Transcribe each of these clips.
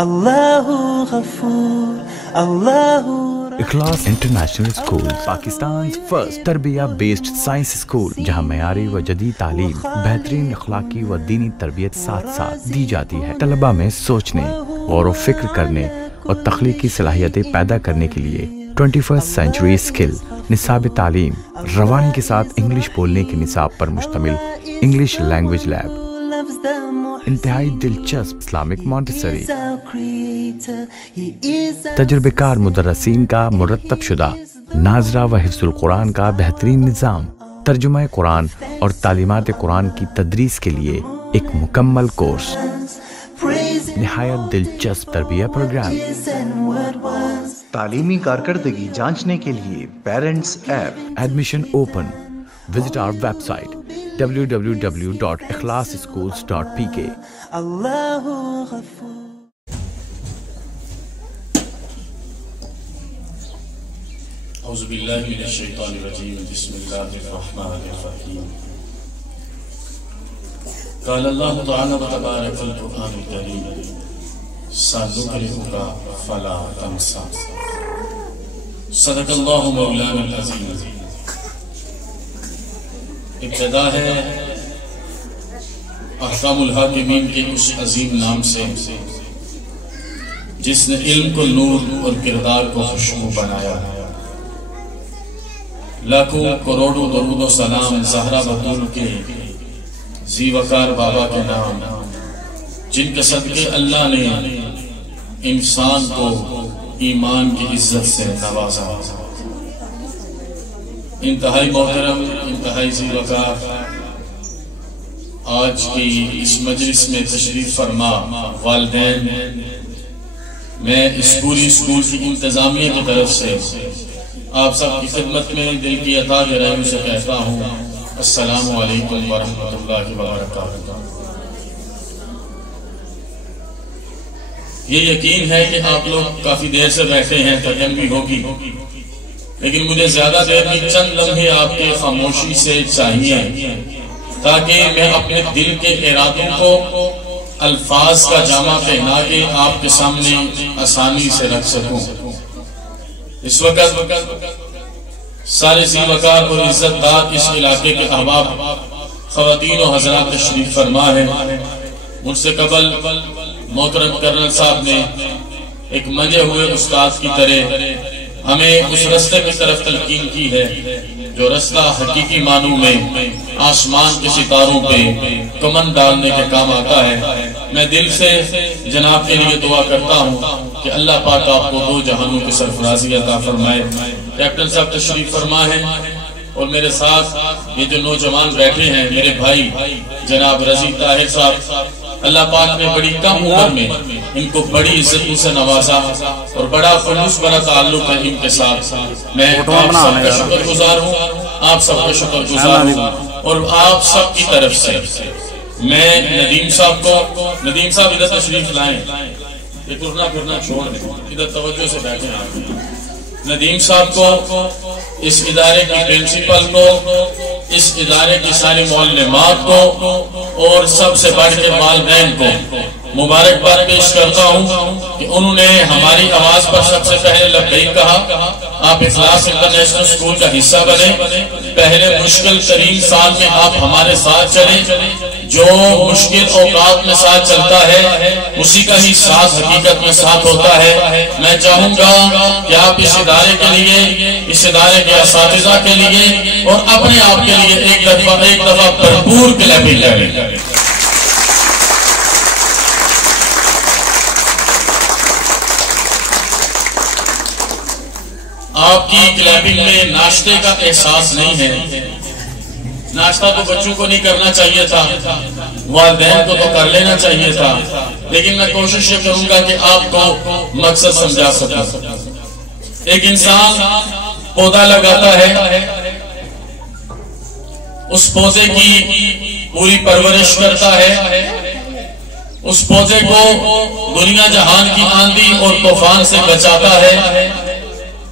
Allahu Ghafoor, Allahu Ikhlas international school Pakistan first تربیہ based science school, جہاں معیاری و جدید تعلیم، بہترین اخلاقی و دینی تربیت ساتھ ساتھ دی جاتی ہے۔ طلبہ میں سوچنے، غور و فکر کرنے اور تخلیقی صلاحیتیں پیدا کرنے کے لیے 21st سینچری اسکل، نصاب تعلیم، روانی کے ساتھ انگلش بولنے کے نصاب پر مشتمل انگلش لینگویج لیب، انتہائی دلچسپ اسلامک مونٹیسری، تجربہ کار مدرسین کا مرتب شدہ ناظرہ و حفظ القرآن کا بہترین نظام، ترجمہ قرآن اور تعلیمات قرآن کی تدریس کے لیے ایک مکمل کورس، نہایت دلچسپ تربیہ پروگرام، تعلیمی کارکردگی جانچنے کے لیے parents app. Admission open. Visit our website www.ikhlaschools.pk۔ Allahu Ghafoor. اعوذ باللہ من الشیطان الرجیم، بسم اللہ الرحمن الرحیم۔ قال اللہ تعالی وتبارک القرآن الکریم، سنقرئک فلا تنسى۔ صدق اللہ مولانا العظیم۔ ابتدا ہے احکام الحاکمین کے اس عظیم نام سے جس نے علم کو نور اور کردار کو خوشبو بنایا۔ لاکھوں کروڑوں درود و سلام زہرا بطول کے ذی وقار بابا کے نام، جن کے صدقے اللہ نے انسان کو ایمان کی عزت سے نوازا۔ انتہائی محترم، انتہائی ذی وقار، آج کی اس مجلس میں تشریف فرما والدین، میں اس پوری اسکول کی انتظامیہ کی طرف سے آپ سب کی خدمت میں دل کی عطا گہرائیوں سے کہتا ہوں السلام علیکم ورحمۃ اللہ وبرکاتہ۔ یہ یقین ہے کہ آپ لوگ کافی دیر سے بیٹھے ہیں، تھکن بھی ہوگی، لیکن مجھے زیادہ دیر نہیں، چند لمحے آپ کے خاموشی سے چاہیے تاکہ میں اپنے دل کے ارادوں کو الفاظ کا جامع پہنا کے آپ کے سامنے آسانی سے رکھ سکوں۔ اس وقت سارے ذی وقار اور عزت دار اس علاقے کے احباب، خواتین و حضرات تشریف فرما ہے۔ مجھ سے قبل محترم کرنل صاحب نے ایک منجے ہوئے استاد کی طرح ہمیں اس رستے کی طرف تلقین کی ہے جو رستہ حقیقی معنوں میں آسمان کے ستاروں پہ کمن ڈالنے کے کام آتا ہے۔ میں دل سے جناب کے لیے دعا کرتا ہوں کہ اللہ پاک آپ کو دو جہانوں کی سرفرازی عطا فرمائے۔ کیپٹن صاحب تشریف فرما ہے اور میرے ساتھ یہ جو نوجوان بیٹھے ہیں میرے بھائی جناب رضی طاہر صاحب، اللہ پاک نے بڑی کم عمر میں ان کو بڑی عزتوں سے نوازا اور بڑا خلوص بڑا تعلق ہے ان کے ساتھ۔ میں آپ سب کا شکر گزار ہوں، آپ سب کا شکر گزار ہوں، اور آپ سب کی طرف سے میں ندیم صاحب کو، ندیم صاحب ادھر تشریف لائیں، یہ کرنا پھرنا چھوڑ دیں، ادھر توجہ سے بیٹھے ہیں۔ ندیم صاحب کو، اس ادارے کی پرنسپل کو، اس ادارے کی ساری معلمات کو اور سب سے بڑھ کے والدین کو مبارکباد پیش کرتا ہوں کہ انہوں نے ہماری آواز پر سب سے پہلے لبیک کہا۔ آپ اخلاص انٹرنیشنل اسکول کا حصہ بنے، پہلے مشکل ترین سال میں آپ ہمارے ساتھ چلیں۔ جو مشکل اوقات میں ساتھ چلتا ہے اسی کا ہی ساتھ حقیقت میں ساتھ ہوتا ہے۔ میں چاہوں گا کہ آپ اس ادارے کے لیے، اس ادارے کے اساتذہ کے لیے اور اپنے آپ کے لیے ایک دفعہ بھرپور کلیپنگ کریں۔ آپ کی کلیپنگ میں ناشتے کا احساس نہیں ہے۔ ناشتہ تو بچوں کو نہیں کرنا چاہیے تھا، والدین کو تو کر لینا چاہیے تھا، لیکن میں کوشش یہ کروں گا کہ آپ کو مقصد سمجھا سکوں۔ ایک انسان پودا لگاتا ہے، اس پودے کی پوری پرورش کرتا ہے، اس پودے کو دنیا جہان کی آندھی اور طوفان سے بچاتا ہے،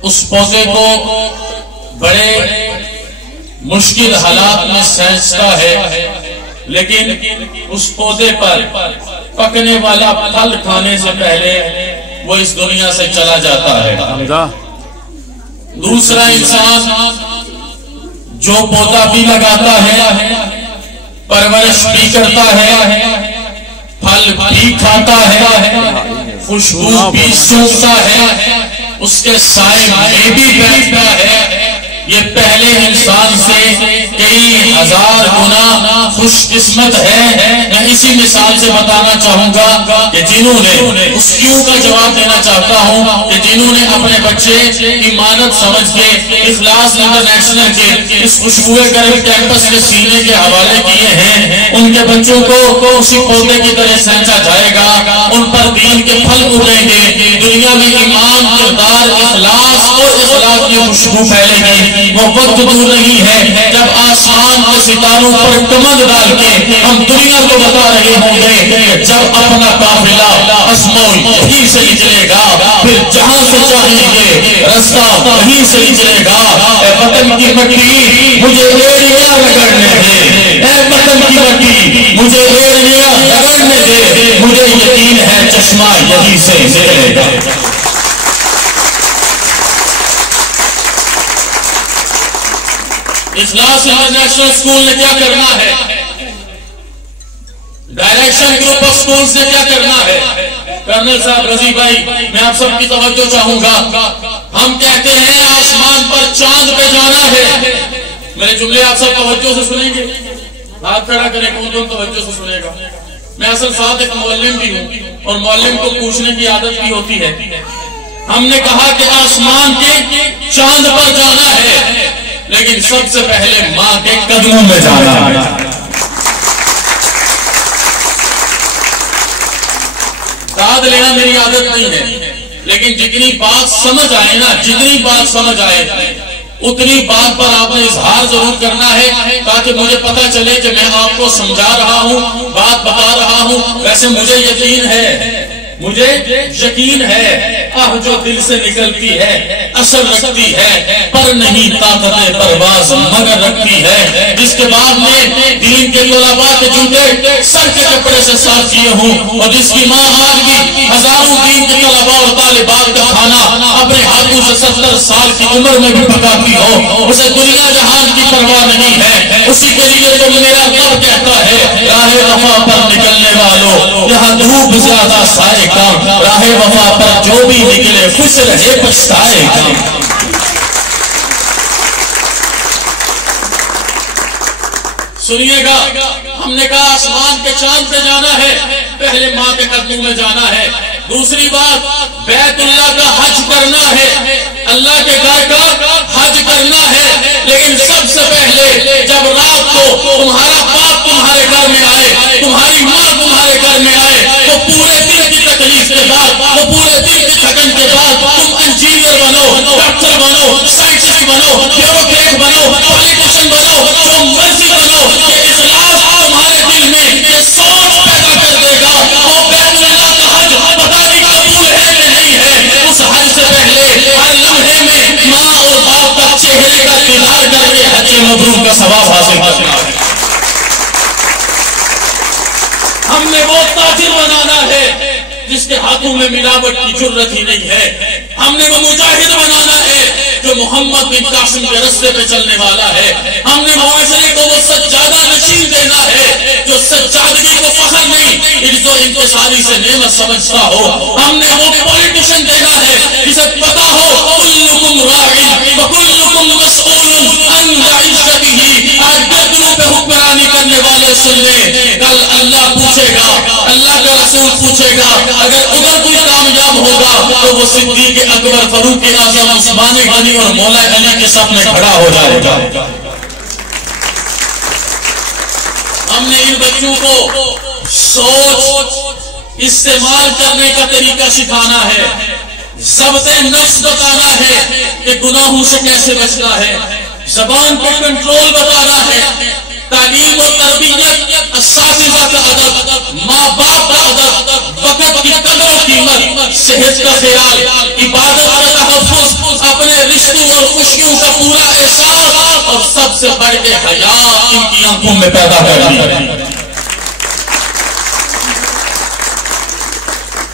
اس پودے کو بڑے مشکل حالات میں سینچتا ہے، لیکن اس پودے پر پکنے والا پھل کھانے سے پہلے وہ اس دنیا سے چلا جاتا ہے۔ دوسرا انسان جو پودا بھی لگاتا ہے، پرورش بھی کرتا ہے، پھل بھی کھاتا ہے، خوشبو بھی سونگتا ہے، اس کے سائے میں بھی بیٹھتا ہے، یہ پہلے انسان سے کئی ہزار گنا خوش قسمت ہے۔ میں اسی مثال سے بتانا چاہوں گا کہ جنہوں نے اس کیوں کا جواب دینا چاہتا ہوں کہ جنہوں نے اپنے بچے امانت سمجھ کے اخلاص انٹرنیشنل کے اس خوشبوئے گرم کیمپس کے سینے کے حوالے کیے ہیں، ان کے بچوں کو اسی پودے کی طرح سینچا جائے گا، ان پر دین کے پھل اگیں گے، دنیا میں ایمان، کردار، اخلاص اور اخلاق کی خوشبو پھیلے گی۔ وہ وقت دور نہیں ہے جب آسمان کے ستاروں پر کمند ڈال کے ہم دنیا کو بتا رہے ہوں گے کہ جب اپنا قافلہ عزمو یہیں سے نکلے گا، پھر جہاں سے چاہیں گے رستہ وہیں سے نکلے گا۔ اے وطن کی مٹی مجھے ایڑیاں رگڑنے دے، اے وطن کی مٹی مجھے ایڑیاں رگڑنے دے، مجھے یقین ہے چشمہ یہیں سے نکلے گا۔ اخلاص انٹرنیشنل اسکول نے کیا کرنا ہے؟ ڈائریکشن گروپ آف اسکولز نے کیا کرنا ہے؟ کرنل صاحب، رضی بھائی، میں آپ سب کی توجہ چاہوں گا۔ ہم کہتے ہیں آسمان پر چاند پہ جانا ہے، میرے جملے آپ سب توجہ سے سنیں گے؟ ہاتھ کھڑا کریں کون کون توجہ سے سنے گا۔ میں اصل ساتھ ایک معلم بھی ہوں اور معلم کو پوچھنے کی عادت بھی ہوتی ہے۔ ہم نے کہا کہ آسمان کے چاند پر جانا ہے، لیکن سب سے پہلے ماں کے قدموں میں جانا ہے۔ داد لینا میری عادت نہیں ہے، لیکن جتنی بات سمجھ آئے نا، جتنی بات سمجھ آئے اتنی بات پر آپ نے اظہار ضرور کرنا ہے، تاکہ مجھے پتا چلے کہ میں آپ کو سمجھا رہا ہوں، بات بتا رہا ہوں۔ ویسے مجھے یقین ہے آہ جو دل سے نکلتی ہے اثر رکھتی ہے، پر نہیں طاقت پرواز مگر رکھتی ہے۔ جس کے بعد میں دین کے طلباء کے جوتے سر کے کپڑے سے صاف کیے ہوں، اور جس کی ماں آج بھی ہزاروں دین کے طلباء اور طالبات کا کھانا اپنے ہاتھوں سے 70 سال کی عمر میں بھی پکاتی ہو، اسے دنیا جہان کی پرواہ نہیں ہے۔ اسی کے لیے تو میرا رب کہتا ہے راہ وفا پر نکلنے والوں، یہاں دھوپ زیادہ سائے کام، راہ وفا پر جو بھی نکلے خوش رہے پچھتائے کام۔ سنیے گا، ہم نے کہا آسمان کے چاند پہ جانا ہے، پہلے ماں کے قدموں میں جانا ہے۔ دوسری بات، بیت اللہ کا حج کرنا ہے، اللہ کے گھر کا حج کرنا ہے، لیکن سب سے پہلے جب رات کو تمہارا باپ تمہارے گھر میں آئے، تمہاری ماں تمہارے گھر میں آئے، تو پورے دن کی تکلیف کے بعد، تو پورے دن کی تھکن کے بعد تم انجینئر بنو، ڈاکٹر بنو، سائنٹسٹ بنو، بیوروکریٹ بنو، پولیٹیشین بنو، جو مرضی بنو، یہ اخلاص تمہارے دل میں یہ سوچ پیدا کر دے گا۔ وہ بیت اللہ کا حج پتہ نہیں قبول ہے کہ نہیں ہے، اس حج سے پہلے ہر لمحے میں ماں اور باپ کا چہرے کا دیدار کر کے حج مبرور کا ثواب حاصل کرنا ہے۔ ہم نے وہ تاجر بنانا ہے جس کے ہاتھوں میں ملاوٹ کی جرت ہی نہیں ہے، ہم نے وہ مجاہد بنانا ہے جو محمد بن قاسم کے رستے پہ چلنے والا ہے، ہم نے معاشرے کو وہ سجادہ نشین دینا ہے جو سجادگی کو فخر نہیں عزت و انتصاری سے نعمت سمجھتا ہو، ہم نے وہ پولیٹیشن دینا ہے جسے پتا ہو کلکم راعی وکلکم مسئول عن رعیتہ۔ آج گردنوں پہ حکمرانی کرنے والے سن لیں، کل اللہ پوچھے گا، اللہ کا رسول پوچھے گا، اگر ادھر کوئی کامیاب ہوگا تو وہ صدیق اکبر، فاروق اعظم، عثمان غنی اور مولا علی کے صف میں کھڑا ہو جائے گا۔ ہم نے ان بچوں کو سوچ استعمال کرنے کا طریقہ سکھانا ہے، ضبط نفس بتانا ہے کہ گناہوں سے کیسے بچنا ہے، زبان پہ کنٹرول بتانا ہے، تعلیم و تربیت، اساتذہ کا ادب، ماں باپ کا ادب، وقت کی قدر و قیمت، صحت کا خیال، عبادت کا تحفظ، اپنے رشتوں اور خوشیوں کا پورا احساس، اور سب سے بڑھ کے حیا ان کی آنکھوں میں پیدا کرنی ہے۔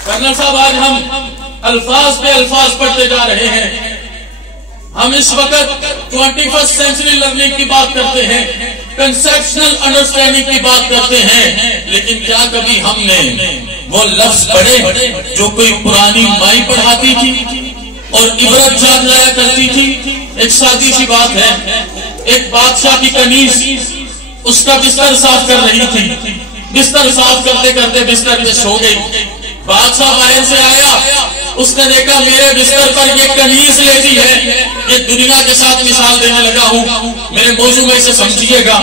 کرنل صاحب آج ہم الفاظ پہ الفاظ پڑھتے جا رہے ہیں. ہم اس وقت 21st سینچری لرننگ کی بات کرتے ہیں, کنسیپشنل انڈرسٹینڈنگ کی بات کرتے ہیں, لیکن کیا کبھی ہم نے وہ لفظ پڑھے جو کوئی پرانی مائی پڑھاتی تھی اور عبرت یاد لایا کرتی تھی؟ ایک سادی سی بات ہے, ایک بادشاہ کی کنیز اس کا بستر صاف کر رہی تھی, بستر صاف کرتے کرتے بستر پہ سو گئی. بادشاہ باہر سے آیا, اس نے دیکھا میرے بستر پر یہ کنیز لیٹی ہے. یہ دنیا کے ساتھ مثال دینے لگا ہوں, میرے موضوع میں اسے سمجھیے گا.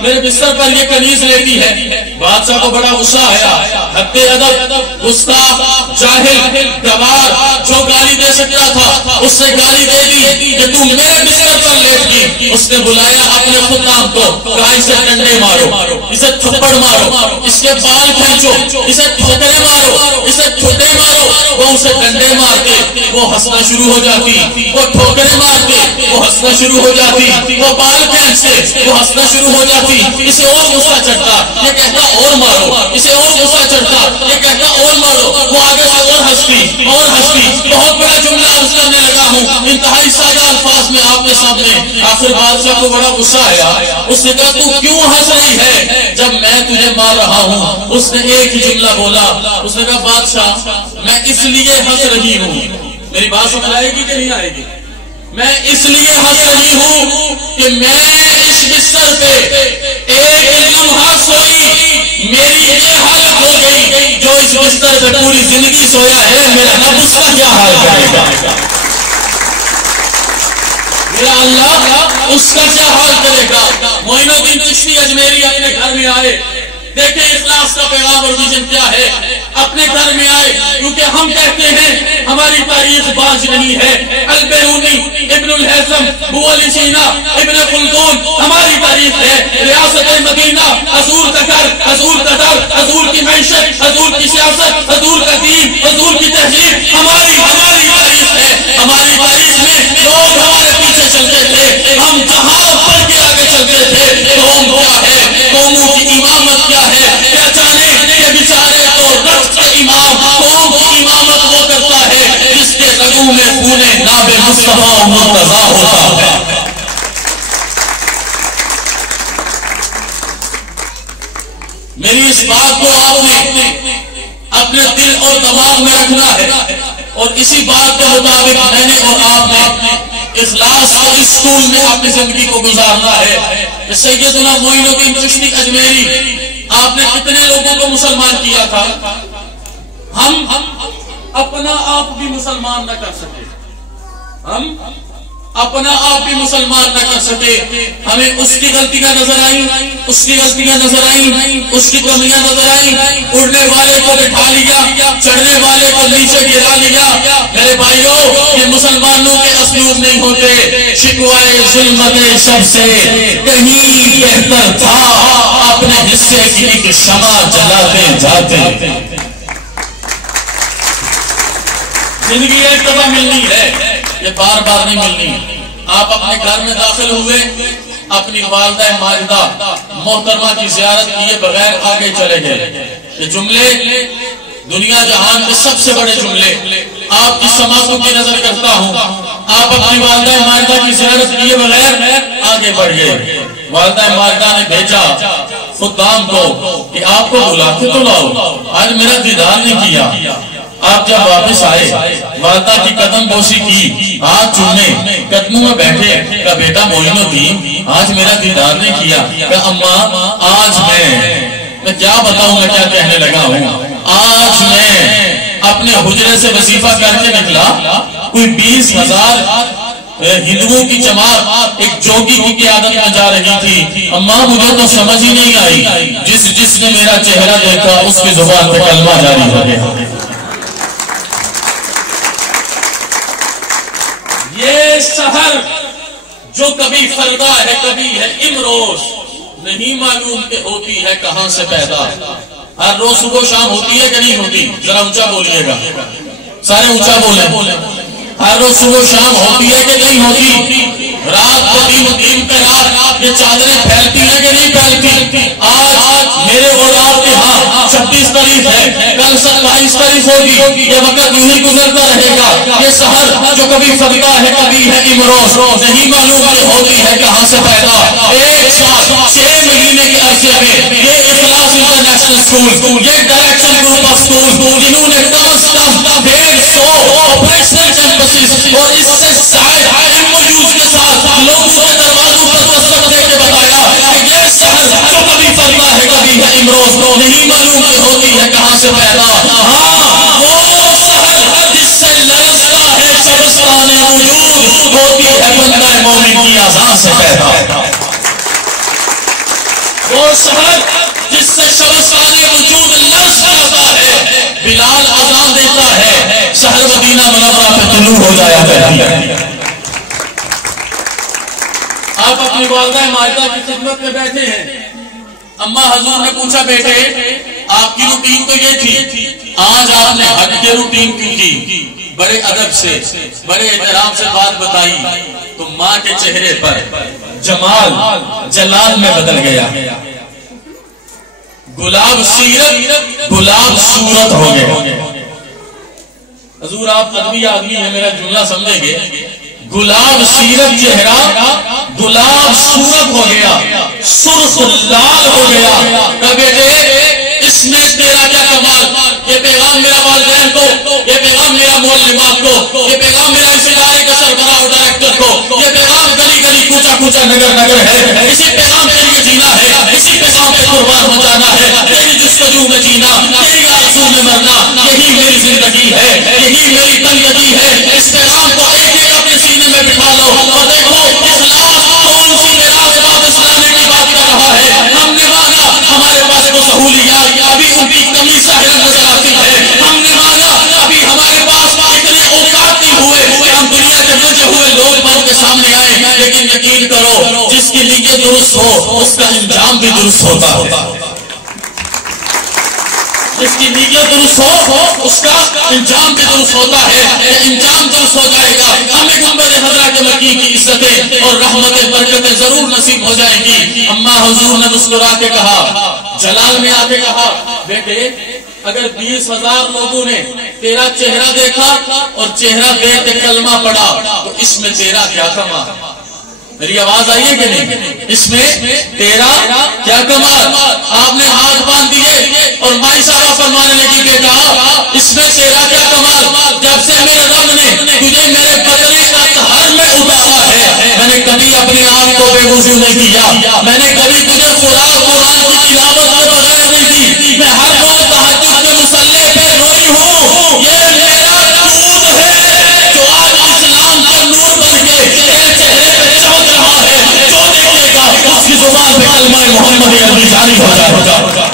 میرے بستر پر یہ کنیز لیٹی ہے. بادشاہ کو بڑا غصہ آیا, حد ادب, گستاخ, جاہل, گوار, جو گالی دے سکتا تھا اس سے گالی دے دی کہ تم میرے بستر پر لیٹ گئی. اس نے بلایا اپنے خدام کو, کہا اسے ڈنڈے مارو, اسے تھپڑ مارو, اس کے بال کھینچو, اسے ٹھوکریں مارو, اسے ٹھوٹے مارو. وہ اسے ڈنڈے مارتے, وہ ہنسنا شروع ہو جاتی. وہ ٹھوکریں مارتے, وہ ہنسنا شروع ہو جاتی. وہ بال کھینچتے, وہ ہنسنا شروع ہو جاتی. اسے اور غصہ چڑھتا, یہ کہتا اور مارو. اسے اور غصہ چڑھتا, یہ کہتا اور مارو. وہ آگے سے اور ہنستی اور ہنستی. بہت بڑا جملہ عرض کرنے لگا ہوں, انتہائی سادہ الفاظ میں آپ کے سامنے. آخر بادشاہ کو بڑا غصہ آیا. اس نے کہا تو کیوں ہنس رہی ہے جب میں تجھے مار رہا ہوں؟ اس نے ایک ہی جملہ بولا. اس نے کہا بادشاہ میں اس لیے ہنس رہی ہوں. میری بات سمجھ آئے گی کہ نہیں آئے گی؟ میں اس لیے ہنس رہی ہوں کہ میں اس بستر پہ ایک لمحہ سوئی, میری یہ حالت ہو گئی. جو اس بستر پہ پوری زندگی سویا ہے, میرا رب اس کا کیا حال کرے گا؟ میرا اللہ اس کا کیا حال کرے گا؟ معین الدین چشتی اجمیری اپنے گھر میں آئے, دیکھیں اخلاص کا پیغام اور ویژن کیا ہے. اپنے گھر میں آئے, کیونکہ ہم کہتے ہیں ہماری تاریخ باز نہیں ہے. البیرونی, ابن الحیثم, ابو علی سینا, ابن خلدون ہماری تاریخ ہے. ریاست مدینہ, حضور کا گھر, حضور کا در, حضور کی معیشت, حضور کی سیاست, حضور کا دین, حضور کی تہذیب ہماری تاریخ ہے. ہماری تاریخ میں لوگ ہمارے پیچھے چلتے تھے, ہم جہاں پڑھ کے آگے چلتے تھے. قوم کیا ہے, قوموں کی امامت کیا ہے, پہچانے کہ بیچارے تو رخت کے امام. قوم کی امامت وہ کرتا ہے جس کے رگوں میں خون ناب مصطفیٰ مرتضیٰ ہوتا ہے. میری اس بات کو آپ نے اپنے دل اور دماغ میں رکھنا ہے, اور اسی بات کے مطابق میں نے اور آپ نے اخلاص کو اس اسکول میں اپنی زندگی کو گزارنا ہے. سیدنا معین الدین چشتی اجمیری, آپ نے کتنے لوگوں کو مسلمان کیا تھا؟ ہم اپنا آپ بھی مسلمان نہ کر سکے, ہم اپنا آپ بھی مسلمان نہ کر سکے. ہمیں اس کی غلطیاں نظر آئیں, اس کی غلطیاں نظر آئیں, اس کی کمیاں نظر آئیں. اڑنے والے کو بٹھا لیا, چڑھنے والے کو نیچے گرا لیا. میرے بھائیوں, یہ مسلمانوں کے اسلوب نہیں ہوتے. شکوائے ظلمت شب سے کہیں بہتر تھا اپنے حصے کی ایک شمع جلاتے جاتے. زندگی ایک دفعہ ملنی ہے, یہ بار بار نہیں ملنی. آپ اپنے گھر میں داخل ہوئے, اپنی والدہ ماجدہ محترمہ کی زیارت کیے بغیر آگے چلے گئے. یہ جملے دنیا جہان کے سب سے بڑے جملے. آپ کی سماعتوں کی نظر کرتا ہوں, آپ اپنی والدہ ماجدہ کی زیارت کیے بغیر آگے بڑھ گئے. والدہ ماجدہ نے بھیجا خدام کو کہ آپ کو بلا کے تو لاؤ, آج میرا دیدار نہیں کیا. آپ جب واپس آئے, والدہ کی قدم بوسی کی, ہاتھ چومے, قدموں میں بیٹھے. کہا بیٹا معین الدین, آج میرا دیدار نہیں کیا. کہا اماں آج میں کیا بتاؤں, میں کیا کہنے لگا ہوں. آج میں اپنے حجرے سے وظیفہ کر کے نکلا, کوئی 20,000 ہندوؤں کی جماعت ایک جوگی کی قیادت میں جا رہی تھی. اماں مجھے تو سمجھ ہی نہیں آئی, جس نے میرا چہرہ دیکھا اس کی زبان پہ کلمہ جاری ہو گیا. یہ شہر جو کبھی فردا ہے کبھی ہے امروز, نہیں معلوم کہ ہوتی ہے کہاں سے پیدا. ہر روز صبح شام ہوتی ہے کہ نہیں ہوتی؟ ذرا اونچا بولیے گا, سارے اونچا بولیں. ہر روز صبح شام ہوتی ہے کہ نہیں ہوتی؟ رات کو دن پہ رات یہ چادریں پھیلتی ہیں کہ نہیں پھیلتی؟ آج میرے اور آپ کے ہاں 26 تاریخ ہے, کل 27 تاریخ ہوگی، یہ وقت یوں ہی گزرتا رہے گا. یہ سحر جو کبھی فردا ہے کبھی ہے امروز، نہیں معلوم کہ ہوتی ہے کہاں سے پیدا. ایک ساتھ 6 مہینے کے عرصے میں یہ اخلاص انٹرنیشنل اسکول، یہ ڈائریکشن گروپ آف اسکول، جنہوں نے کم از کم 150 آپریشنل کیمپسز اور اس سے زائد MOUs کے ساتھ لوگوں کے دروازوں پر دستک دے کے بتایا کہ یہ شہر جو کبھی فردا ہے کبھی ہے امروز، نہیں معلوم کہ ہوتی ہے کہاں سے پیدا. ہاں وہ شہر جس سے لرزتا ہے شبستان وجود، ہوتی ہے بندہ مومن کی آزاد سے پیدا. وہ شہر جس سے شبستان وجود لرز جاتا ہے، بلال اذان دیتا ہے، شہر مدینہ منورہ پہ طلوع ہو جایا کرتی ہے. آپ اپنی والدہ ماجدہ کی خدمت میں بیٹھے ہیں. اماں حضور نے پوچھا بیٹے آپ کی روٹین تو یہ تھی، آج آپ نے حج کی روٹین کیوں کی؟ بڑے ادب سے بڑے احترام سے بات بتائی تو ماں کے چہرے پر جمال جلال میں بدل گیا. گلاب سیرت گلاب صورت ہو گیا. حضور آپ ادبی آدمی ہیں، میرا جملہ سمجھیں گے. گلاب سیرت چہرہ گلاب صورت ہو گیا، سرخ لال ہو گیا. بیٹے اس میں تیرا کیا کمال؟ یہ پیغام میرا والدین کو، یہ پیغام میرا معلمات کو، یہ پیغام میرا اس ادارے کا سربراہ اور ڈائریکٹر کو، یہ پیغام گلی گلی کوچا کوچا نگر نگر ہے. اسی پیغام کے لیے جینا ہے، اسی پیغام پہ قربان ہو جانا ہے. تیری جستجو میں جینا، تیری آرزو میں مرنا، یہی میری زندگی ہے، یہی میری بندگی ہے. اس پیغام کو ایک ایک اپنے سینے میں بٹھا لو اور دیکھو اخلاص کون سی میراث بات اسلامی کی بات کر رہا ہے. ہم نے مانا ہمارے پاس وہ سہولیات ابھی ان کی کمی ظاہر نظر آتی ہے. ہم نے مانا ابھی ہمارے پاس اتنے اوقات نہیں ہوئے کہ ہم دنیا کے بچے ہوئے لوگ بن کے سامنے آئے. لیکن یقین کرو جس کی نیت درست ہو اس کا انجام بھی درست ہوتا ہے. جس کی نیت درست ہو اس کا انجام بھی درست ہوتا ہے. انجام درست ہو جائے گا، ہمیں گنبد خضرا کے مکی کی عزتیں اور رحمتیں برکتیں ضرور نصیب ہو جائیں گی. اماں حضور نے مسکرا کے کہا، جلال میں آ کے کہا، بیٹے اگر 20,000 لوگوں نے تیرا چہرہ دیکھا اور چہرہ دیکھ کے کلمہ پڑھا تو اس میں تیرا کیا کمال؟ میری آواز آئی ہے کہ نہیں؟ اس میں تیرا کیا کمال؟ آپ نے ہاتھ باندھ دیے اور مائی صاحبہ فرمانے لگی بیٹا اس میں تیرا کیا کمال؟ جب سے میرے رب نے تجھے میرے بدن اطہر میں اتارا ہے، میں نے کبھی اپنی آنکھ کو بے وضو نہیں کیا، میں نے کبھی تجھے قرآن کی تلاوت کے بغیر نہیں دی. میں ہر روز تہجد کے مصلی پہ روئی ہوں. یہ میرا دودھ ہے جو آج اسلام کا نور بن کے تیرے چہرے پہ چمک رہا ہے. جو دیکھے گا اس کی زبان پہ کلمہ محمد عربی جاری ہو جائے گا.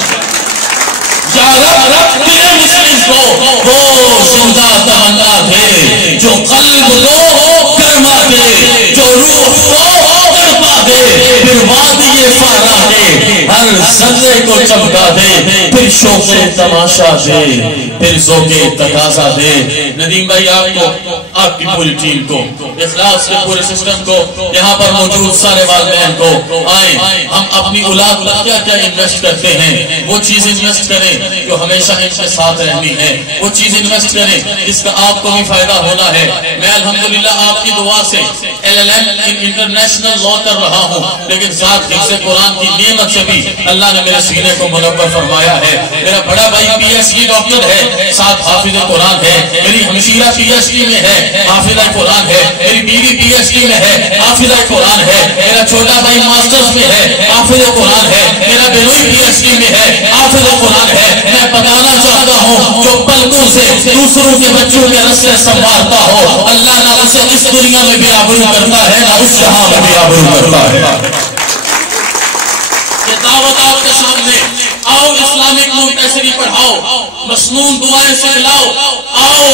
یا رب تیرے مسلم کو وہ زندہ تمنا دے جو قلب کو گرما دے، جو روح کو تڑپا دے، پھر وادی فارا دے، ہر ذرے کو چمکا دے، پھر شوق تماشا دے، پھر ذوق تقاضا دے. ندیم بھائی آپ کو، آپ کی پوری ٹیم کو، اخلاص کے پورے سسٹم کو، یہاں پر موجود سارے والدین کو، آئیں ہم اپنی اولاد پر کیا کیا انویسٹ کرتے ہیں وہ چیز انویسٹ کریں جو ہمیشہ ان کے ساتھ رہنی ہے. وہ چیز انویسٹ کریں جس کا آپ کو بھی فائدہ ہونا ہے. میں الحمدللہ آپ کی دعا سے LLM انٹرنیشنل لا کر رہا ہوں، لیکن ساتھ حفظ قرآن کی نعمت سے بھی اللہ نے میرے سینے کو منور فرمایا ہے. میرا بڑا بھائی PhD ڈاکٹر ہے، ساتھ حافظ قرآن ہے. میری ہمشیرہ PhD میں ہے، حافظہ قرآن ہے. میری بیوی PhD میں ہے، حافظہ قرآن ہے. میرا چھوٹا بھائی ماسٹرز میں ہے، حافظ قرآن ہے. میرا بہنوئی PhD میں ہے، حافظ قرآن ہے. میں بتانا چاہتا ہوں جو پلکوں سے دوسروں کے بچوں کے رستے سنبھالتا ہو، اللہ نہ اسے اس دنیا میں بھی آبرو کرتا ہے نہ اس جہاں میں بھی آبرو کرتا ہے. یہ دعوت آپ کے سامنے، آؤ اسلامک منتشری پڑھاؤ، مسنون دعائیں سکھلاؤ، آؤ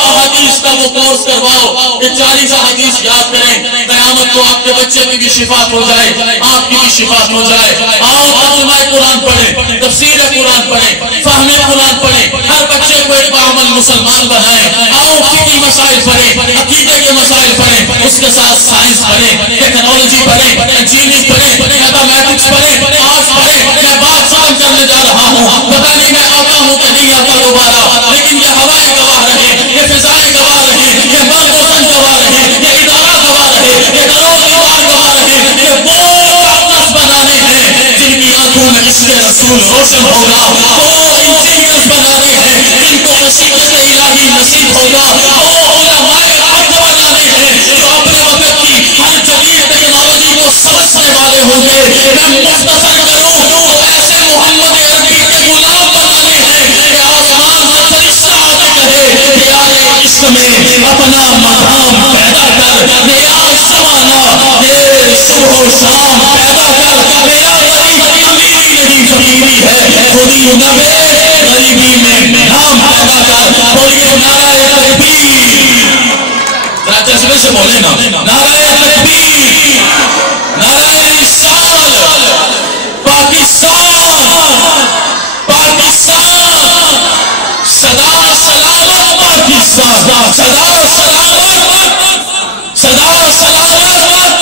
احادیث کا وہ کورس کرواؤ. یہ 40 احادیث یاد کریں، قیامت کو آپ کے بچے کی بھی شفاعت ہو جائے، آپ کی بھی شفاعت ہو جائے. آؤ ترجمہ قرآن پڑھیں، تفسیر قرآن پڑھیں، فہم قرآن پڑھیں، ہر بچے کو ایک باعمل مسلمان بنائیں. آؤ فقہی مسائل پڑھیں، عقیدے کے مسائل پڑھیں، اس کے ساتھ سائنس پڑھیں، ٹیکنالوجی پڑھیں، انجینئرنگ پڑھیں، میتھمیٹکس پڑھیں، آرٹس پڑھیں. میں بات ختم کرنے جا رہا ہوں، پتہ نہیں میں ہوں کہ نہیں آتا دوبارہ، لیکن یہ ہوائیں گواہ رہے، یہ فضائیں گواہ رہے، یہ مرد و زن گواہ رہے، یہ ادارہ گواہ رہے، یہ درو دیوار گواہ رہے کہ وہ ڈاکٹرز بنانے ہیں جن کی آنکھوں میں عشق رسول روشن ہوگا، وہ انجینئرز بنانے ہیں جن کو مشیت الہی نصیب ہوگا، وہ علماء حق بنانے ہیں جو اپنے وقت کی ہر جدید ٹیکنالوجی کو سمجھنے والے ہوں گے۔ میں مختصر کروں تو ایسے محمد عربی کے غلام بنانے ہیں کہ آسمان سے فرشتہ آ کے کہے کہ یار عشق میں اپنا مقام پیدا کر، نیا زمانہ یہ صبح و شام پیدا کر، میرا غریب امیری نہیں فقیری ہے، خودی نبے غریبی میں نام پیدا کر، بولیے نعرہ تکبیر، ذرا جذبے سے بولے نا، نعرہ تکبیر، نعرہ رسال، پاکستان، پاکستان، صدا سلامت پاکستان، صدا سلامت، صدا سلامت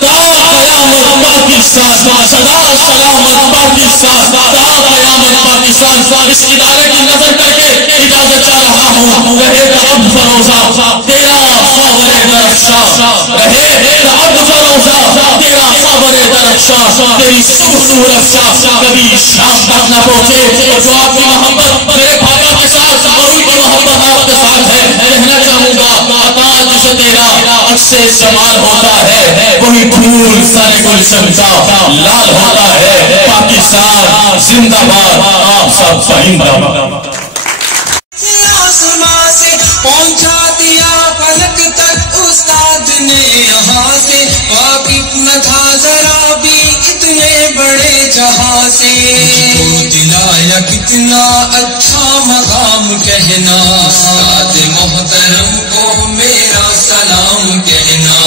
تا قیامت پاکستان، صدا سلامت پاکستان تا قیامت پاکستان۔ اس ادارے کی نظر کر کے اجازت چاہ رہا ہوں، رہے اب فروزہ تیرا خاور درخشاں، رہے اب فروزہ تیرا خاور درخشاں، تیری صبح نور افشاں کبھی شام تک نہ پہنچے۔ اور جو آپ کی محبت میرے بابا کے ساتھ اور ان کی محبت آپ کے ساتھ ہے، کہنا چاہوں گا عطا جسے تیرا عکس جمال ہوتا ہے، وہی پھول سارے گلشن کا لال ہوتا ہے۔ پاکستان زندہ باد، آپ سب زندہ باد۔ آسمان سے پہنچا دیا فلک تک استاد نے یہاں سے، واقف نہ تھا ذرا بھی اتنے بڑے جہاں سے، دلایا کتنا اچھا مقام کہنا، استاد محترم کو میرا سلام کہنا،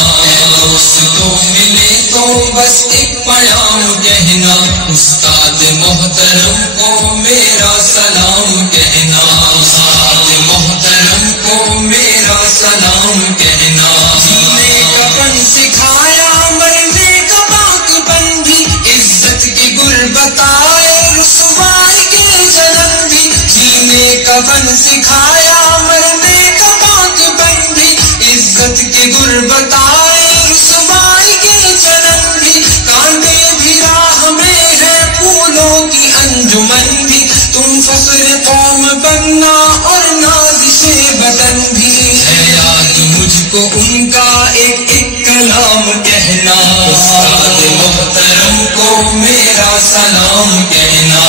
دوستوں ملے تو بس ایک پیام کہنا، استاد محترم کو میرا سلام کہنا، استاد محترم کو میرا سلام کہنا، جینے کا فن سکھایا مرنے کا باق بندی، عزت کی گل بتائے رسوائی کے جنم بھی، جینے کا فن سکھایا مرنے کا باق بندی، عزت کی گل بتائے رسوائی کے جنم بھی، کانٹے بھی راہ میں ہے پھولوں کی انجمن بھی، تم فخر قوم بننا اور نازش بدن بھی، ہے یاد مجھ کو ان کا ایک ایک کلام کہنا، استاد محترم کو میرا سلام کہنا،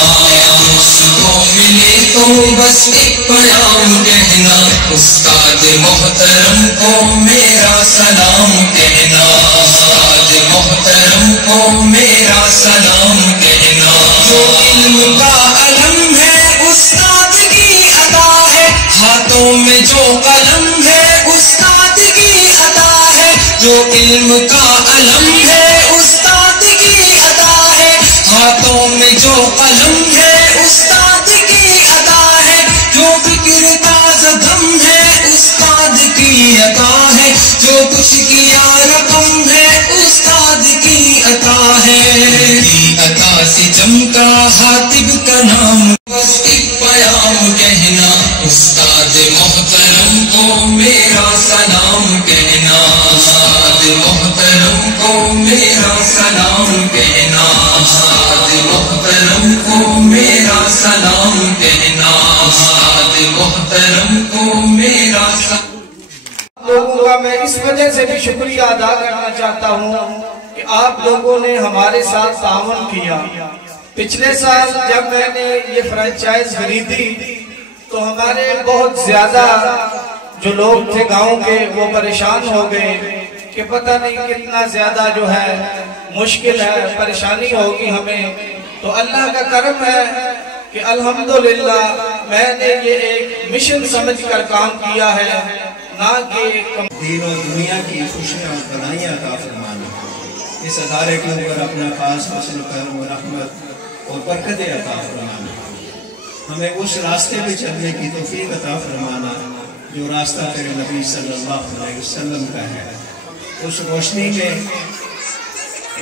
دوستوں ملے تو بس ایک پیام کہنا، استاد محترم کو میرا سلام کہنا، استاد محترم کو میرا سلام کہنا، جو علم کا علم ہے استاد کی عطا ہے، ہاتھوں میں جو قلم ہے استاد کی عطا ہے، جو علم کا علم ہے استاد کی عطا ہے، ہاتھوں میں جو قلم ہے استاد کی عطا ہے، جو فکر تازہ دم ہے استاد کی عطا ہے، جو کچھ کیا رقم ہے استاد کی عطا ہے، عطا سے چمکا حاتب کا نام، بس ایک پیام کہنا، استاد محترم کو میرا سلام کہنا، استاد محترم کو میرا سلام کہنا، استاد محترم کو میرا سلام کہنا، استاد محترم کو میرا سلام۔ لوگوں کا میں اس وجہ سے بھی شکریہ ادا کرنا چاہتا ہوں کہ آپ لوگوں نے ہمارے ساتھ تعاون کیا۔ پچھلے سال جب میں نے یہ فرنچائز خریدی تو ہمارے بہت زیادہ جو لوگ تھے گاؤں کے وہ پریشان ہو گئے کہ پتہ نہیں کتنا زیادہ جو ہے مشکل ہے، پریشانی ہوگی ہمیں، تو اللہ کا کرم ہے کہ الحمدللہ میں نے یہ ایک مشن سمجھ کر کام کیا ہے، نہ کہ دین و دنیا کی خوشیاں بنائیاں عطا فرمانا، اس ادارے کے اوپر اپنا خاص فضل و کرم و رحمت اور برکت عطا فرمانا، ہمیں اس راستے پہ چلنے کی توفیق عطا فرمانا جو راستہ تیرے نبی صلی اللہ علیہ وسلم کا ہے، اس روشنی میں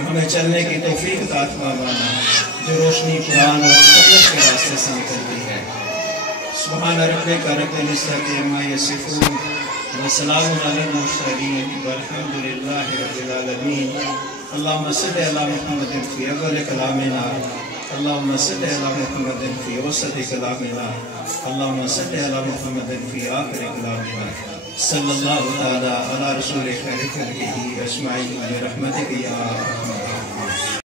ہمیں چلنے کی توفیق عطا فرمانا جو روشنی قرآن اور سنت کے راستے سے نکلتی ہے۔ سبحان ربک رب العزۃ عما یصفون وسلام علی المرسلین والحمد للہ رب العالمین. اللهم صل على محمد في اول كلامنا، اللهم صل على محمد في وسط كلامنا، اللهم صل على محمد في آخر كلامنا. صلی اللہ تعالی علی رسول خیر خلقہ اجمعین برحمتک یا ارحم